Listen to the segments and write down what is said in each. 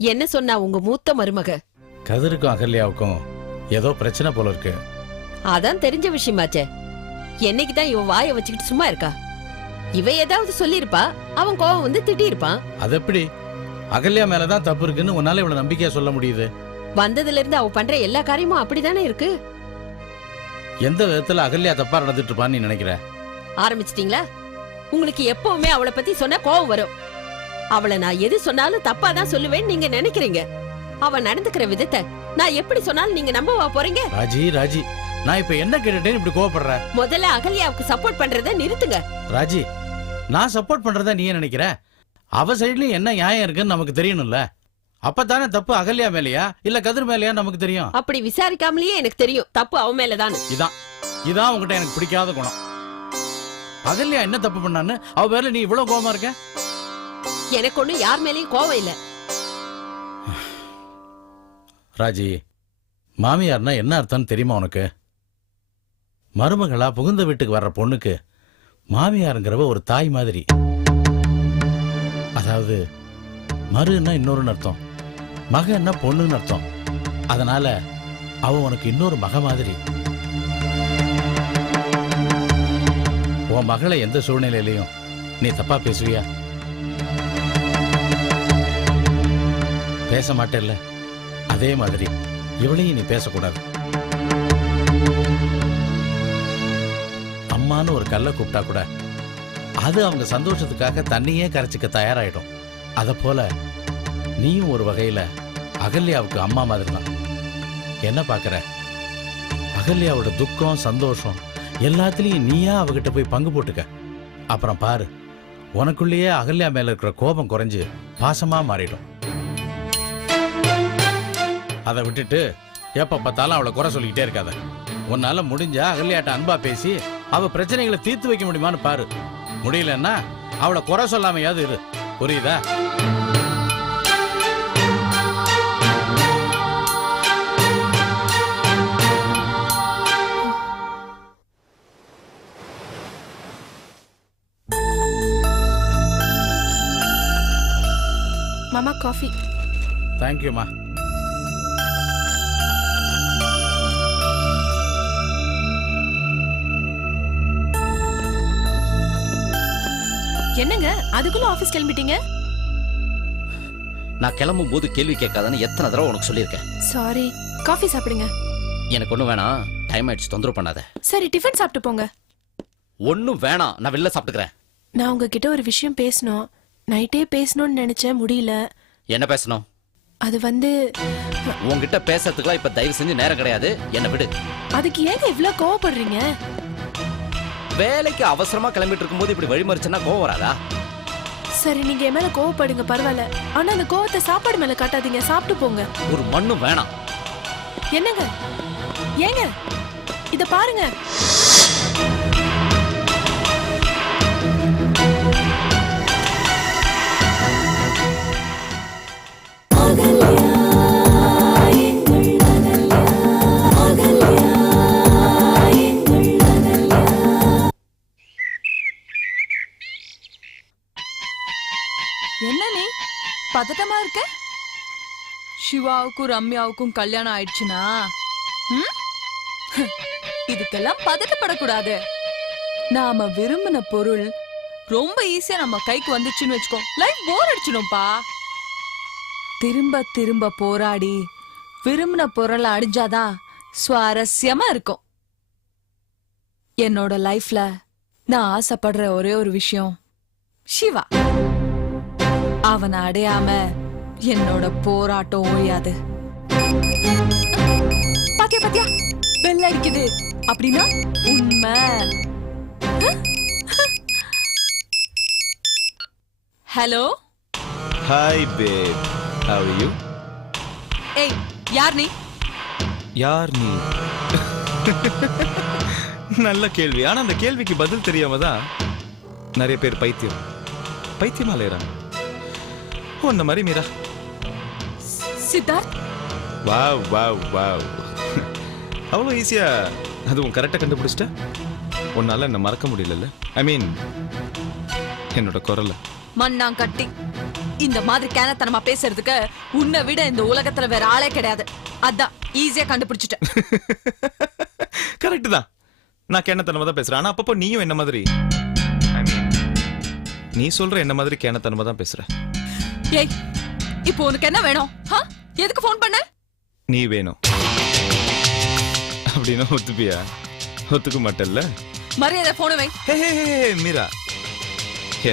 என்ன சொன்னா உங்க மூத்த மருமக? கதிருக்கும் அகல்யாவுக்கும் ஏதோ பிரச்சனை போல இருக்கு. அதான் தெரிஞ்ச விஷயமாச்சே. என்னைக்கு தான் இவன் வாயை வச்சுக்கிட்டு சும்மா இருக்கா? இவ ஏதாவது சொல்லிருப்பா அவன் கோவம் வந்து திட்டியிருப்பான். அது எப்படி? அகல்யா மேலதான் தப்பு இருக்குன்னு உன்னால இவ்வளவு நம்பிக்கையா சொல்ல முடியுது? வந்ததுல இருந்து அவ பண்ற எல்லா காரியமும் அப்படிதானே இருக்கு? எந்த விதத்துல அகல்யா தப்பா நடந்துட்டு இருப்பான்னு நீ நினைக்கிற? ஆரம்பிச்சிட்டீங்களா? உங்களுக்கு எப்பவுமே அவளை பத்தி சொன்னா கோவம் வரும். அவளை நான் எது சொன்னாலும் தப்பா தான் சொல்லுவேன்னு நீங்க நினைக்கிறீங்க. அவ நடந்துக்கிற விதத்தை நான் எப்படி சொன்னாலும் நீங்க நம்பவா போறீங்க? ராஜி ராஜி நான் இப்ப என்ன கேட்டுட்டேன்னு இப்படி கோவப்படுற? முதல்ல அகல்யாவுக்கு சப்போர்ட் பண்றத நிறுத்துங்க. ராஜி நான் சப்போர்ட் பண்றதா நீ நினைக்கிற? அவ சைடுலயும் என்ன நியாயம் இருக்குன்னு நமக்கு தெரியணும்ல. அப்பதானே தப்பு அகல்யா மேலயா? இல்ல கதிர் மேலயா நமக்கு தெரியும். அப்படி விசாரிக்காமலேயே எனக்கு தெரியும். தப்பு அவ மேலதான் இதான் இதான் உன்கிட்ட எனக்கு பிடிக்காத குணம். அகல்யா என்ன தப்பு பண்ணான்னு? அவ பேர்ல நீ இவ்வளவு கோவமா இருக்க? எனக்கு ஒன்றும் யார் மேலயும் கோவம் இல்ல. ராஜி மாமியார்னா என்ன அர்த்தம்னு தெரியுமா உனக்கு? மருமகளா புகுந்த வீட்டுக்கு வர்ற பொண்ணுக்கு மாமியாருங்கிறவ ஒரு தாய் மாதிரி. அதாவது மருன்னா இன்னொருன்னு அர்த்தம். மகன்னா பொண்ணுன்னு அர்த்தம். அதனால அவ உனக்கு இன்னொரு மக மாதிரி. உன் மகளை எந்த சூழ்நிலையிலையும் நீ தப்பா பேசுவியா? பேச மாட்டேல்ல அதே மாதிரி இவளையும் நீ பேசக்கூடாது. அம்மான்னு ஒரு கல்லை கூப்பிட்டா கூட அது அவங்க சந்தோஷத்துக்காக தண்ணியே கரைச்சிக்க தயாராயிடும். அதை போல நீயும் ஒரு வகையில அகல்யாவுக்கு அம்மா மாதிரி தான் என்ன பார்க்குற அகல்யாவோட துக்கம் சந்தோஷம் எல்லாத்துலயும் நீயா அவகிட்ட போய் பங்கு போட்டுக்க. அப்புறம் பாரு உனக்குள்ளேயே அகல்யா மேல இருக்கிற கோபம் குறைஞ்சு பாசமா மாறிடும். அதை விட்டுட்டு எப்ப பார்த்தாலும் அவளை குறை சொல்லிக்கிட்டே இருக்காத. உன்னால முடிஞ்சா அகல்யாட்ட அன்பா பேசி அவ பிரச்சனைகளை தீர்த்து வைக்க முடியுமான்னு பாரு. முடியலன்னா அவளை குறை சொல்லாமையாவது இரு. புரியுதா? மாமா காஃபி. தேங்க்யூம்மா என்னங்க? அதுக்குள்ள ஆபீஸ் கிளம்பிட்டீங்க? நான் கிளம்பும் போது கேள்வி கேட்காதன்னு எத்தனை தடவை உனக்கு சொல்லியிருக்கேன். சாரி காஃபி சாப்பிடுங்க. எனக்கு ஒன்றும் வேணாம். டைம் ஆயிடுச்சு தொந்தரவு பண்ணாத. சரி டிஃபன் சாப்பிட்டு போங்க. ஒன்றும் வேணாம். நான் வெளில சாப்பிட்டுக்கிறேன். நான் உங்ககிட்ட ஒரு விஷயம் பேசணும். நைட்டே பேசணும்னு நினைச்சேன் முடியல. என்ன பேசணும்? அது வந்து உன்கிட்ட பேசுறதுக்குலாம் இப்ப தயவு செஞ்சு நேரம் கிடையாது. என்னை விடு. அதுக்கு ஏங்க இவ்ளோ கோவப்படுறீங்க? வேலைக்கு அவசரமா கிளம்பிட்டு இருக்கும்போது இப்படி வழிமறிச்சுன்னா கோவம் வராதா? சரி நீங்க என் மேல கோவப்படுங்க பரவாயில்ல. ஆனா அந்த கோவத்தை சாப்பாடு மேல காட்டாதீங்க சாப்பிட்டு போங்க. ஒரு மண்ணும் வேணாம். என்னங்க? ஏங்க? இத பாருங்க. சிவாவுக்கும் ரம்யாவுக்கும் கல்யாணம் ஆயிடுச்சுனா ம்? இதுக்கெல்லாம் பதட்டப்படக்கூடாது. நாம விரும்பின பொருள் ரொம்ப ஈஸியா நம்ம கைக்கு வந்துச்சுன்னு வச்சுக்கோ. லைஃப் போர் அடிச்சிடும்பா திரும்ப திரும்ப போராடி விரும்பின பொருளை அடிஞ்சாதான் சுவாரஸ்யமா இருக்கும். என்னோட லைஃப்ல நான் ஆசைப்படுற ஒரே ஒரு விஷயம் சிவா. அவனை அடையாம என்னோட போராட்டம் ஓயாது பாத்தியா பாத்தியா? பெல் அடிக்குது. அப்படின்னா உண்மை. Hello? Hi babe how you ஏய் யார் நீ? யார் நீ? நல்ல கேள்வி. ஆனா அந்த கேள்விக்கு பதில் தெரியாம தான் நிறைய பேர் பைத்தியம். பைத்தியமா அலையறாங்க உன்ன மாதிரி Meera. Siddharth. Wow wow wow. அவ்வளோ ஈஸியா அதுவும் கரெக்டாக கண்டுபிடிச்சிட்ட? உன்னால என்ன மறக்க முடியலல்ல. ஐ மீன் என்னோட குரலை. மண்ணாங்கட்டி இந்த மாதிரி கேனத்தனமா பேசுறதுக்கு உன்னை விட இந்த உலகத்துல வேற ஆளே கிடையாது. அதான் ஈஸியா கண்டுபிடிச்சிட்டேன் கரெக்ட் தான். நான் கேனத்தனமா தான் பேசுறேன். ஆனா அப்பப்போ நீயும் என்ன மாதிரி? நீ சொல்ற என்ன மாதிரி கேனத்தனமா தான் பேசுற? ஏய் இப்போ உனக்கு என்ன வேணும்? எதுக்கு ஃபோன் பண்ண? நீ வேணும். அப்படின்னா ஒத்துப்பியா? ஒத்துக்க மாட்டல்ல? மரியாதை போன வை. மீரா.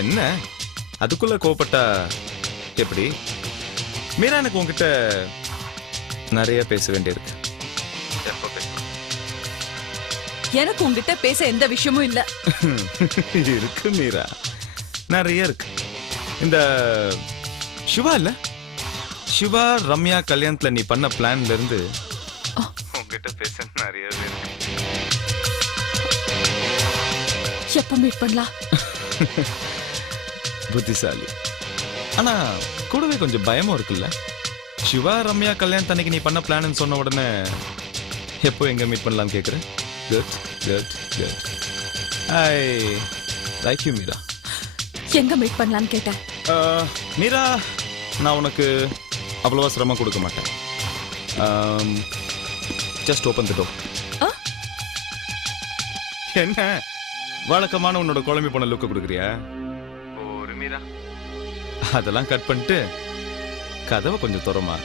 என்ன? அதுக்குள்ள கோவப்பட்டா எப்படி? மீரா எனக்கு உன்கிட்ட நிறைய பேச வேண்டியிருக்கு? எனக்கு உன்கிட்ட பேச எந்த விஷயமும் இல்ல. இருக்கு மீரா. நிறைய இருக்கு. இந்த சிவா இல்ல? சிவா ரம்யா கல்யாணத்துல நீ பண்ண பிளான்ல இருந்து உன்கிட்ட பேச நிறைய எப்ப மீட் பண்ணலாம்? புத்திசாலி. ஆனா கூடவே கொஞ்சம் பயமும் இருக்குல்ல? சிவா ரம்யா கல்யாணம் அன்னைக்கு நீ பண்ண பிளான் சொன்ன உடனே எப்போ எங்க மீட் பண்ணலாம் கேக்குறேன் good good good I like you Meera எங்க மீட் பண்ணலாம்னு கேட்டேன் மீரா நான் உனக்கு அவ்வளவா சிரமம் கொடுக்க மாட்டேன். Just open the door? என்ன? வழக்கமான உன்னோட குழம்பி போன லுக்க கொடுக்குறியா? ஒரு மீரா அதெல்லாம் கட் பண்ணிட்டு கதவை கொஞ்சம் துறமா.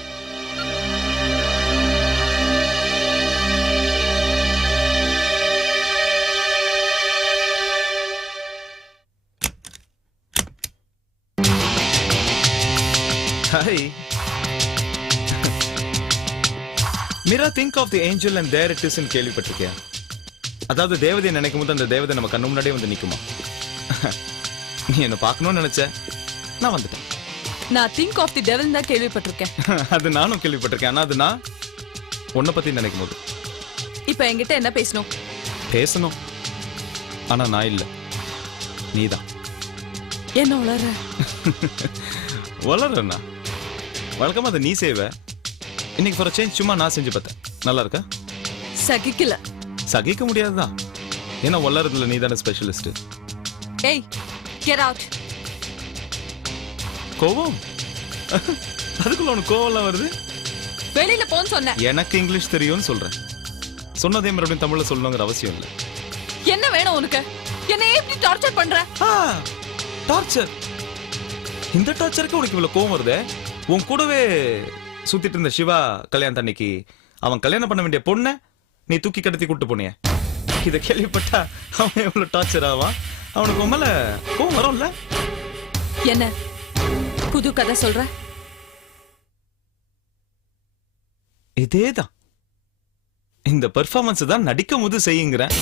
Hi Meera think of the angel and there it is கேள்விப்பட்டிருக்கியா அதாவது தேவதையை நினைக்கும் போது அந்த தேவதை நம்ம கண்ணு முன்னாடியே வந்து நிக்குமா? நீ என்ன பார்க்கணும்னு நினைச்ச? நான் வந்துட்டேன். நான் திங்க் ஆஃப் தி டெவல் தான் கேள்விப்பட்டிருக்கேன். அது நானும் கேள்விப்பட்டிருக்கேன். ஆனா அது நான் உன்னை பத்தி நினைக்கும் போது இப்ப என்கிட்ட என்ன பேசணும்? பேசணும். ஆனா நான் இல்ல. நீதான். என்ன உளற வளரண்ணா வழக்கமா அதை நீ செய்வ. இன்னைக்கு ஃபார் சேஞ்ச் சும்மா நான் செஞ்சு பார்த்தேன். நல்லா இருக்கா? சகிக்கல. சகிக்க முடியாதுதான். ஏன்னா வளரதுல நீ தானே ஸ்பெஷலிஸ்ட் ஏய் கெட் அவுட் கோவம்? அதுக்குள்ள உனக்கு கோவம்லாம் வருது? வெளியில போன்னு சொன்னேன். எனக்கு இங்கிலீஷ் தெரியும்னு சொல்றேன். சொன்னதே மறுபடியும் தமிழ்ல சொல்லணுங்கிற அவசியம் இல்லை. என்ன வேணும் உனக்கு? என்ன ஏன் இப்படி டார்ச்சர் பண்ற டார்ச்சர் இந்த டார்ச்சருக்கு உனக்கு இவ்வளவு கோவம் வருதே? உன் கூடவே சுத்திட்டு இருந்த சிவா கல்யாணம் அன்னைக்கு அவன் கல்யாணம் பண்ண வேண்டிய பொண்ணை நீ தூக்கி கடத்தி கூட்டு போனிய. இத கேள்விப்பட்டா அவன் எவ்வளவு டார்ச்சர் ஆவான் அவனுக்கு உன் மேல கோவம் வரும்ல? என்ன? புது கதை சொல்ற? இதேதான். இந்த பெர்ஃபார்மன்ஸ் தான் நடிக்கும் போது செய்யுங்கிறேன்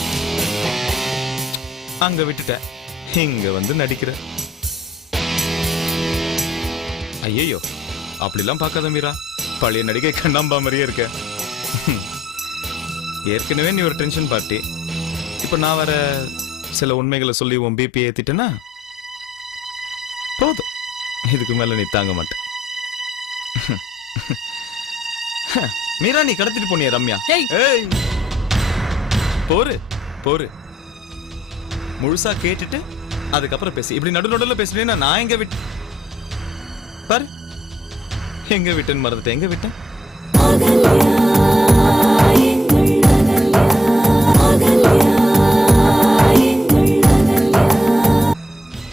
அங்க விட்டுட்ட. இங்க வந்து நடிக்கிற. ஐயோ அப்படிலாம் பார்க்காத மீரா. பழைய நடிகை கண்ணாம்பா மாதிரியே இருக்க. ஏற்கனவே நீ ஒரு டென்ஷன் பார்ட்டி இப்ப நான் வர சில உண்மைகளை சொல்லி உன் பிபி ஏத்திட்டேன்னா? போதும். இதுக்கு மேல நீ தாங்க மாட்டேன். மீரா நீ கடத்திட்டு போனியா ரம்யா. Bore bore. முழுசா கேட்டுட்டு அதுக்கப்புறம் பேசு. இப்படி நடு நடுல பேசுனீங்கன்னா நான் எங்க விட்டு பாரு. எங்க விட்டேன்னு மறந்துட்டேன். எங்க விட்டேன்?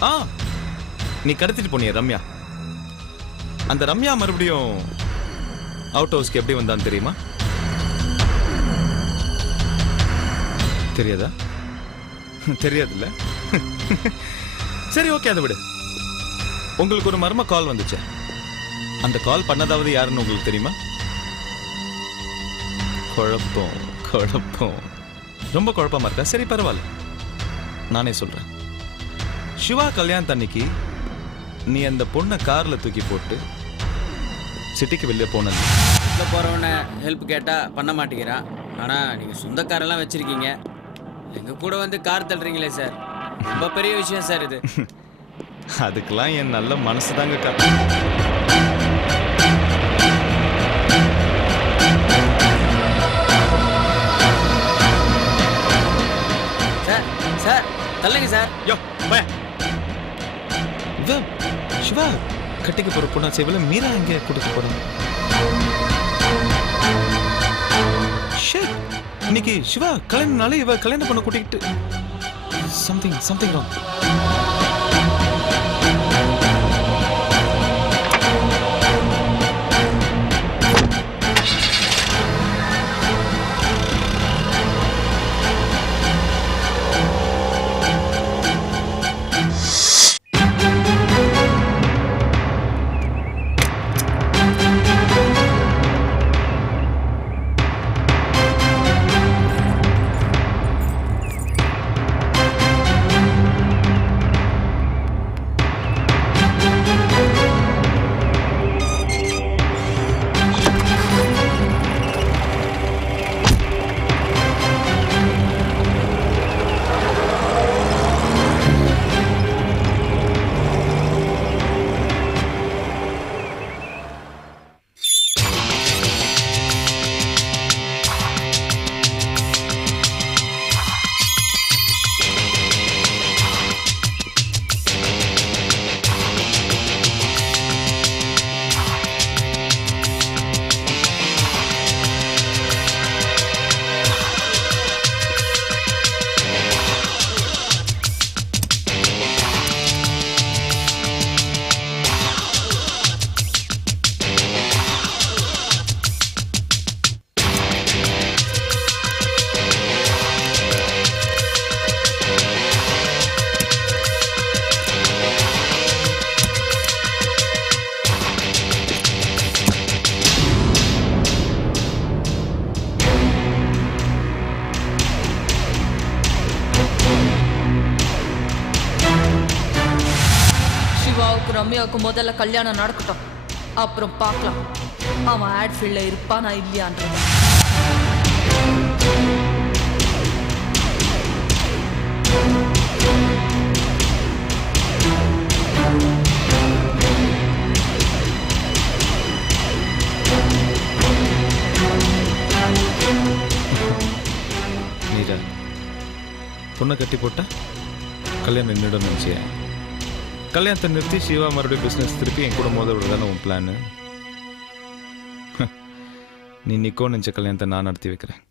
ஆ நீ கடத்திட்டு போனியா ரம்யா. அந்த ரம்யா மறுபடியும் அவுட் ஹவுஸ்க்கு எப்படி வந்தான்னு தெரியுமா? தெரியாதா? தெரியாதுல்ல? சரி ஓகே அதை விடு. உங்களுக்கு ஒரு மர்ம கால் வந்துச்சு. அந்த கால் பண்ணதாவது யாருன்னு உங்களுக்கு தெரியுமா? குழப்பம் குழப்பம். ரொம்ப குழப்பமா இருக்கா? சரி பரவாயில்ல. நானே சொல்றேன். சிவா கல்யாணம் அன்னைக்கு நீ அந்த பொண்ணை கார்ல தூக்கி போட்டு சிட்டிக்கு வெளியே போன வீட்டில் போகிறவனை ஹெல்ப் கேட்டால் பண்ண மாட்டேங்கிறான். ஆனால் நீங்கள் சொந்தக்காரெல்லாம் வச்சுருக்கீங்க. எங்கள் கூட வந்து கார் தள்ளுறீங்களே சார் ரொம்ப பெரிய விஷயம் சார் இது. அதுக்கெல்லாம் என் நல்ல மனசு தாங்க காரணம் சார் சார் யோ பய சிவா. கட்டிக்க போற பொண்ணா சேவல மீரா எங்க கொடுக்க போறாங்க Shit. இன்னைக்கு சிவா கல்யாணம்னாலே இவ கல்யாணம் பண்ண கூட்டிக்கிட்டு சம்திங் சம்திங் ராங் ரம்யாவுக்கு முதல்ல கல்யாணம் நடக்கட்டும். அப்புறம் பார்க்கலாம். அவன் ஆட் ஃபீல்டில் இருப்பானா இல்லையான்றது. மீரா பொண்ணை கட்டி போட்டா கல்யாணம் என்னிடம் நினச்சியா? கல்யாணத்தை நிறுத்தி சிவா மறுபடியும் பிஸ்னஸ் திருப்பி என் கூட மோத விடுறதான உன் பிளான் நீ நிக்கோ நினச்ச கல்யாணத்தை நான் நடத்தி வைக்கிறேன்.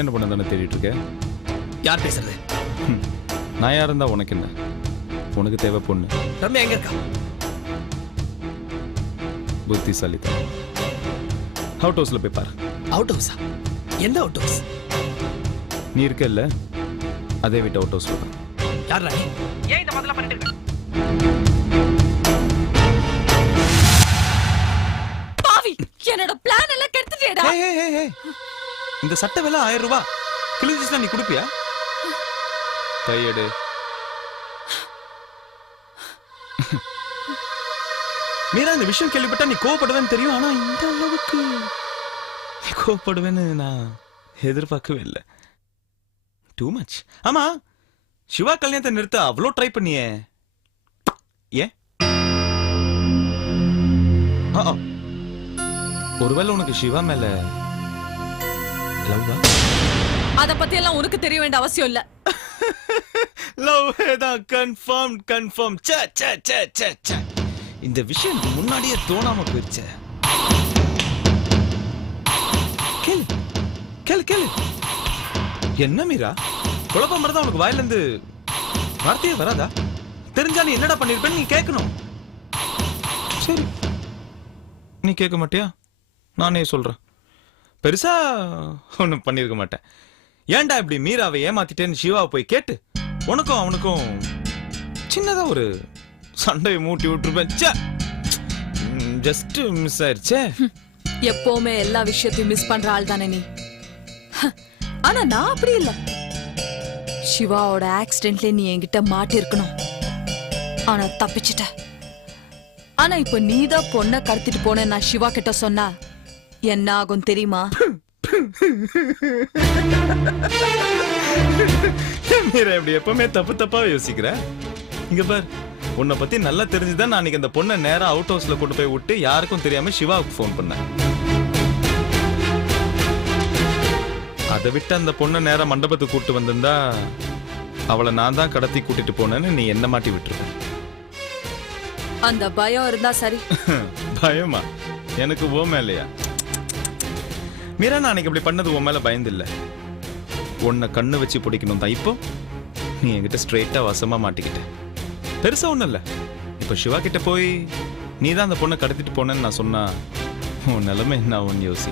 கல்யாணம் பண்ண தானே தேடிட்டு இருக்க? யார் பேசுறது. நான் யார் இருந்தா உனக்கு என்ன? உனக்கு தேவை பொண்ணு. ரம்யா எங்க இருக்கா? புத்திசாலி தான் அவுட் ஹவுஸில் போய் பாரு. அவுட் ஹவுஸா எந்த அவுட் ஹவுஸ் நீ இருக்க இல்ல? அதே வீட்டு அவுட் ஹவுஸில் தான். யார் ராணி? ஏன் இந்த மாதிரிலாம் பண்ணிட்டு இருக்க? பாவி என்னோட பிளான் எல்லாம் கெடுத்துட்டேடா ஏய், ஏய், ஏய், ஏய். இந்த சட்டை விலை ஆயிரம் ரூபாய் கிழிஞ்சிச்சுனா நீ கொடுப்பியா? கையெடு. மீரா இந்த விஷயம் கேள்விப்பட்டா நீ கோவப்படுவேன்னு தெரியும். ஆனா இந்த அளவுக்கு நீ கோவப்படுவேன்னு நான் எதிர்பார்க்கவே இல்லை. டூ மச் ஆமா சிவா கல்யாணத்தை நிறுத்த அவ்வளோ ட்ரை பண்ணியே. ஏன்? ஒருவேளை உனக்கு சிவா மேல லவ்வா அத பத்தி எல்லாம் உனக்கு தெரிய வேண்டிய அவசியம் இல்ல. லவ் தான் கன்ஃபார்ம் கன்ஃபார்ம் சே சே சே சே சே இந்த விஷயம் முன்னாடியே தோணாம போயிடுச்சே. கேளு கேளு கேளு. என்ன மீரா? குழப்பம் தான் உனக்கு வாயில இருந்து வார்த்தையே வராதா? தெரிஞ்சா நீ என்னடா பண்ணிருப்பேன்னு நீ கேட்கணும் சரி. நீ கேட்க மாட்டியா? நானே சொல்றேன். பெருசா ஒன்றும் பண்ணியிருக்க மாட்டேன். ஏன்டா இப்படி மீராவை ஏமாத்திட்டேன்னு சிவாவை போய் கேட்டு உனக்கும் அவனுக்கும் சின்னதா ஒரு சண்டையை மூட்டி விட்டுருப்பேன். Just miss ஆயிருச்சே. எப்பவுமே எல்லா விஷயத்தையும் மிஸ் பண்ற ஆள் தானே நீ. ஹ, ஆனா நான் அப்படி இல்ல. சிவாவோட ஆக்சிடென்ட்ல நீ என்கிட்ட மாட்டி இருக்கணும் ஆனா தப்பிச்சிட்ட. ஆனா இப்ப நீதான் பொண்ணை கடத்திட்டு போன நான் சிவா கிட்ட சொன்னா என்ன ஆகும் தெரியுமா? மீரா இப்படி எப்பவுமே தப்பு தப்பா யோசிக்கிற? இங்க பார் உன்னை பத்தி நல்லா தெரிஞ்சுதான் நான் அந்த பொண்ணை நேரா அவுட் ஹவுஸ்ல கொண்டு போய் விட்டு யாருக்கும் தெரியாம சிவாவுக்கு ஃபோன் பண்ணேன். அதை விட்டு அந்த பொண்ணை நேரா மண்டபத்துக்கு கூட்டு வந்திருந்தா அவளை நான் தான் கடத்தி கூட்டிட்டு போனேன்னு நீ என்ன மாட்டி விட்டுருக்க? அந்த பயம் இருந்தா சரி. பயமா? எனக்கு ஓ மேலையா மீரா நான் அன்னைக்கு இப்படி பண்ணது உன் மேல பயந்து இல்ல. உன்னை கண்ணு வச்சு பிடிக்கணும் தான் இப்போ. நீ என்கிட்ட ஸ்ட்ரெயிட்டா வசமா மாட்டிக்கிட்ட. பெருசா ஒன்றும் இல்ல. இப்போ சிவா கிட்ட போய் நீ தான் அந்த பொண்ணை கடத்திட்டு போனேன்னு நான் சொன்னா உன் நிலைமை என்ன ஒன்று யோசி.